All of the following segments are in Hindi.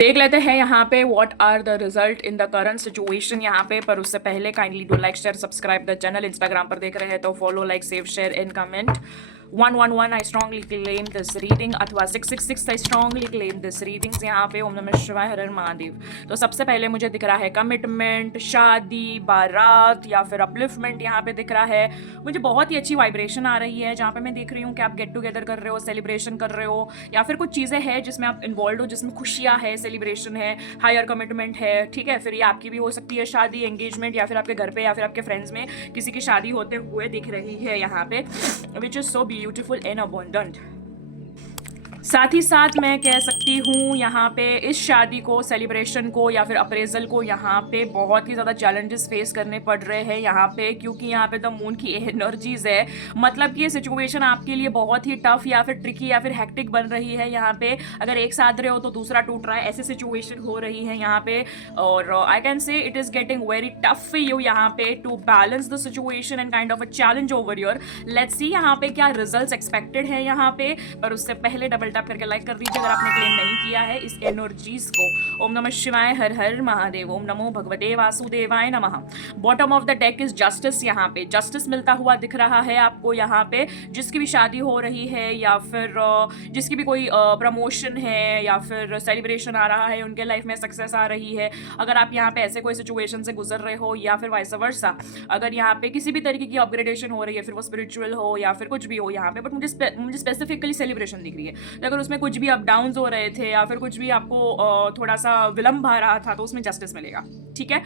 देख लेते हैं यहाँ पे what are the result in the current situation यहाँ पे। पर उससे पहले kindly do like share subscribe the channel. Instagram पर देख रहे हैं तो follow like save share and comment. 111 I strongly claim this reading अथवा 666 I strongly claim this readings यहाँ पे। ओम नमः शिवाय, हर हर महादेव। तो सबसे पहले मुझे दिख रहा है कमिटमेंट, शादी, बारात या फिर अपलिफ्टमेंट यहाँ पे दिख रहा है। मुझे बहुत ही अच्छी वाइब्रेशन आ रही है जहाँ पे मैं देख रही हूँ कि आप गेट टुगेदर कर रहे हो, सेलिब्रेशन कर रहे हो या फिर कुछ चीज़ें हैं जिसमें आप इन्वॉल्व हो, जिसमें खुशियाँ है, सेलिब्रेशन है, हायर कमिटमेंट है। ठीक है, फिर ये आपकी भी हो सकती है शादी, एंगेजमेंट या फिर आपके घर पे या फिर आपके फ्रेंड्स में किसी की शादी होते हुए दिख रही है यहाँ पे, which is so beautiful and abundant. साथ ही साथ मैं कह सकती हूँ यहाँ पे इस शादी को, सेलिब्रेशन को या फिर अप्रेजल को यहाँ पे बहुत ही ज़्यादा चैलेंजेस फेस करने पड़ रहे हैं यहाँ पे, क्योंकि यहाँ पे द मून की एनर्जीज है। मतलब कि ये सिचुएशन आपके लिए बहुत ही टफ या फिर ट्रिकी या फिर हैक्टिक बन रही है यहाँ पे। अगर एक साथ रहे हो तो दूसरा टूट रहा है, ऐसी सिचुएशन हो रही है यहाँ पे। और I can say it is getting very tough for you यहाँ पे to balance the situation and kind of a challenge over your. Let's see यहाँ पे क्या रिजल्ट एक्सपेक्टेड है यहाँ पे। पर उससे पहले डबल टैप करके लाइक कर दीजिए अगर आपने क्लेम नहीं किया है इस एनर्जीज को। ओम नमः शिवाय, हर हर महादेव। ओम नमो भगवते वासुदेवाय नमः। Bottom of the deck is justice. यहाँ पे जस्टिस मिलता हुआ दिख रहा है आपको यहाँ पे। जिसकी भी शादी हो रही है या फिर जिसकी भी कोई प्रमोशन है या फिर सेलिब्रेशन आ रहा है, उनके लाइफ में सक्सेस आ रही है। अगर आप यहाँ पे ऐसे कोई सिचुएशन से गुजर रहे हो या फिर वाइस वर्सा, अगर यहाँ पे किसी भी तरीके की अपग्रेडेशन हो रही है, फिर वो स्पिरिचुअल हो या फिर कुछ भी हो यहाँ पे, बट मुझे स्पेसिफिकली सेलिब्रेशन दिख रही है। तो अगर उसमें कुछ भी अप डाउन हो रहे थे या फिर कुछ भी आपको थोड़ा सा विलंब आ रहा था तो उसमें जस्टिस मिलेगा। ठीक है,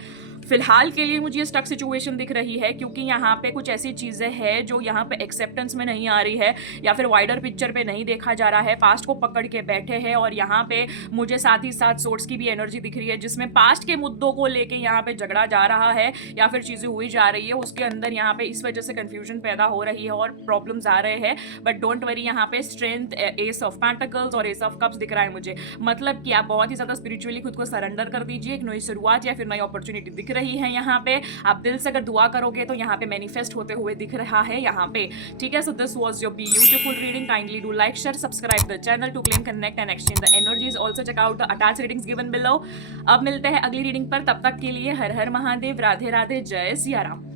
फिलहाल के लिए मुझे ये स्टक सिचुएशन दिख रही है क्योंकि यहाँ पे कुछ ऐसी चीज़ें हैं जो यहाँ पे एक्सेप्टेंस में नहीं आ रही है या फिर वाइडर पिक्चर पे नहीं देखा जा रहा है। पास्ट को पकड़ के बैठे हैं और यहाँ पे मुझे साथ ही साथ सोर्स की भी एनर्जी दिख रही है जिसमें पास्ट के मुद्दों को लेके यहाँ पे झगड़ा जा रहा है या फिर चीज़ें हुई जा रही है। उसके अंदर यहाँ पे इस वजह से कन्फ्यूजन पैदा हो रही है और प्रॉब्लम्स आ रहे हैं। बट डोंट वरी, यहाँ पे स्ट्रेंथ, एस ऑफ पेंटिकल्स और एस ऑफ कप्स दिख रहा है मुझे। मतलब कि आप बहुत ही ज़्यादा स्पिरिचुअली खुद को सरेंडर कर दीजिए। एक नई शुरुआत या फिर नई अपॉर्चुनिटी दिख रही है यहाँ पे। आप दिल से अगर दुआ करोगे तो यहाँ पे मैनिफेस्ट होते हुए दिख रहा है यहाँ पे। ठीक है, so this was your beautiful reading. Kindly do like share subscribe the channel to claim, connect and exchange the energies. Also check out the attach readings given below. अब मिलते हैं अगली रीडिंग पर, तब तक के लिए हर हर महादेव, राधे राधे, जय सिया राम।